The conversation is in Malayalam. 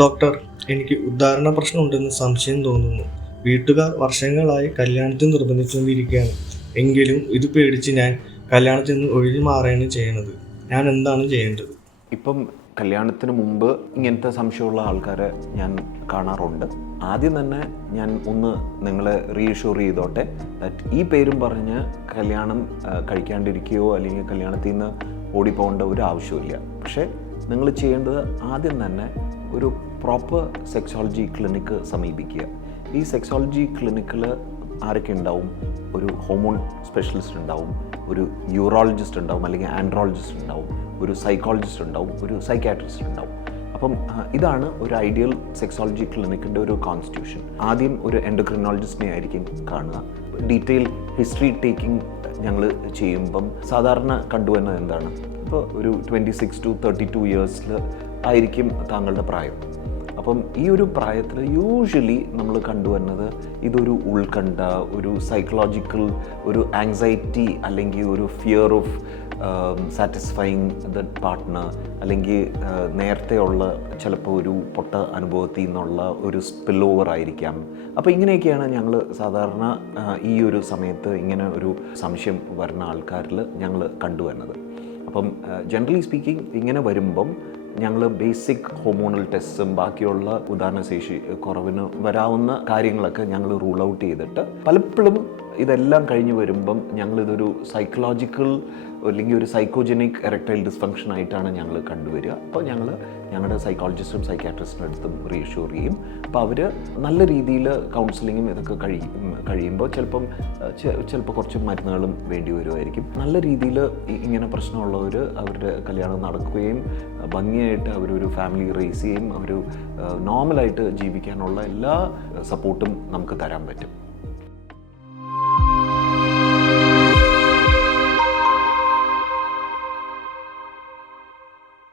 ഡോക്ടർ, എനിക്ക് ഉദാഹരണ പ്രശ്നമുണ്ടെന്ന് സംശയം തോന്നുന്നു. വീട്ടുകാർ വർഷങ്ങളായി കല്യാണത്തിന് നിർബന്ധിച്ചുകൊണ്ടിരിക്കുകയാണ്. എങ്കിലും ഇത് പേടിച്ച് ഞാൻ കല്യാണത്തിൽ നിന്ന് ഒഴിഞ്ഞു മാറുകയാണ് ചെയ്യുന്നത്. ഞാൻ എന്താണ് ചെയ്യേണ്ടത്? ഇപ്പം കല്യാണത്തിന് മുമ്പ് ഇങ്ങനത്തെ സംശയമുള്ള ആൾക്കാരെ ഞാൻ കാണാറുണ്ട്. ആദ്യം തന്നെ ഞാൻ ഒന്ന് നിങ്ങളെ റീഷുവർ ചെയ്തോട്ടെ ദാറ്റ് ഈ പേരും പറഞ്ഞ് കല്യാണം കഴിക്കാണ്ടിരിക്കുകയോ അല്ലെങ്കിൽ കല്യാണത്തിൽ നിന്ന് ഓടിപ്പോകേണ്ട ഒരു ആവശ്യമില്ല. പക്ഷേ നിങ്ങൾ ചെയ്യേണ്ടത് ആദ്യം തന്നെ ഒരു പ്രോപ്പർ സെക്സോളജി ക്ലിനിക്ക് സമീപിക്കുക. ഈ സെക്സോളജി ക്ലിനിക്കിൽ ആരൊക്കെ ഉണ്ടാവും? ഒരു ഹോർമോൺ സ്പെഷ്യലിസ്റ്റ് ഉണ്ടാവും, ഒരു യൂറോളജിസ്റ്റ് ഉണ്ടാവും, അല്ലെങ്കിൽ ആൻഡ്രോളജിസ്റ്റ് ഉണ്ടാവും, ഒരു സൈക്കോളജിസ്റ്റ് ഉണ്ടാവും, ഒരു സൈക്കാട്രിസ്റ്റ് ഉണ്ടാവും. അപ്പം ഇതാണ് ഒരു ഐഡിയൽ സെക്സോളജി ക്ലിനിക്കിൻ്റെ ഒരു കോൺസ്റ്റിറ്റ്യൂഷൻ. ആദ്യം ഒരു എൻഡോക്രിനോളജിസ്റ്റിനെ ആയിരിക്കും കാണുക. ഡീറ്റെയിൽ ഹിസ്റ്ററി ടേക്കിംഗ് ഞങ്ങൾ ചെയ്യുമ്പം സാധാരണ കണ്ടുവരുന്നത് എന്താണ്? ഇപ്പോൾ ഒരു 26 to 32 ഇയേഴ്സിൽ ആയിരിക്കും താങ്കളുടെ പ്രായം. അപ്പം ഈ ഒരു പ്രായത്തിൽ യൂഷ്വലി നമ്മൾ കണ്ടുവരുന്നത് ഇതൊരു ഉത്കണ്ഠ, ഒരു സൈക്കോളജിക്കൽ ഒരു ആങ്സൈറ്റി, അല്ലെങ്കിൽ ഒരു fear of satisfying the partner, അല്ലെങ്കിൽ നേരത്തെയുള്ള ചിലപ്പോൾ ഒരു പൊട്ട അനുഭവത്തിൽ നിന്നുള്ള ഒരു സ്പിൽ ഓവർ ആയിരിക്കാം. അപ്പോൾ ഇങ്ങനെയൊക്കെയാണ് ഞങ്ങൾ സാധാരണ ഈ ഒരു സമയത്ത് ഇങ്ങനെ ഒരു സംശയം വരുന്ന ആൾക്കാരിൽ ഞങ്ങൾ കണ്ടുവരുന്നത്. അപ്പം ജനറലി സ്പീക്കിംഗ് ഇങ്ങനെ വരുമ്പം ഞങ്ങൾ ബേസിക് ഹോർമോണൽ ടെസ്റ്റും ബാക്കിയുള്ള ഉദാഹരണശേഷി കുറവിന് വരാവുന്ന കാര്യങ്ങളൊക്കെ ഞങ്ങൾ റൂൾ ഔട്ട് ചെയ്തിട്ട്, പലപ്പോഴും ഇതെല്ലാം കഴിഞ്ഞ് വരുമ്പം ഞങ്ങളിതൊരു സൈക്കോളജിക്കൽ അല്ലെങ്കിൽ ഒരു സൈക്കോജനിക് എറക്ടൈൽ ഡിസ്ഫങ്ഷൻ ആയിട്ടാണ് ഞങ്ങൾ കണ്ടുവരിക. അപ്പോൾ ഞങ്ങൾ ഞങ്ങളുടെ സൈക്കോളജിസ്റ്റും സൈക്കാട്രിസ്റ്റിനും അടുത്തും റീഷുവർ ചെയ്യും. അപ്പോൾ അവർ നല്ല രീതിയിൽ കൗൺസിലിങ്ങും ഇതൊക്കെ കഴിയുമ്പോൾ ചിലപ്പോൾ കുറച്ച് മരുന്നുകളും വേണ്ടി വരുമായിരിക്കും. നല്ല രീതിയിൽ ഇങ്ങനെ പ്രശ്നമുള്ളവർ അവരുടെ കല്യാണം നടക്കുകയും ഭംഗിയായിട്ട് അവരൊരു ഫാമിലി റേസ് ചെയ്യും, അവർ നോർമലായിട്ട് ജീവിക്കാനുള്ള എല്ലാ സപ്പോർട്ടും നമുക്ക് തരാൻ പറ്റും.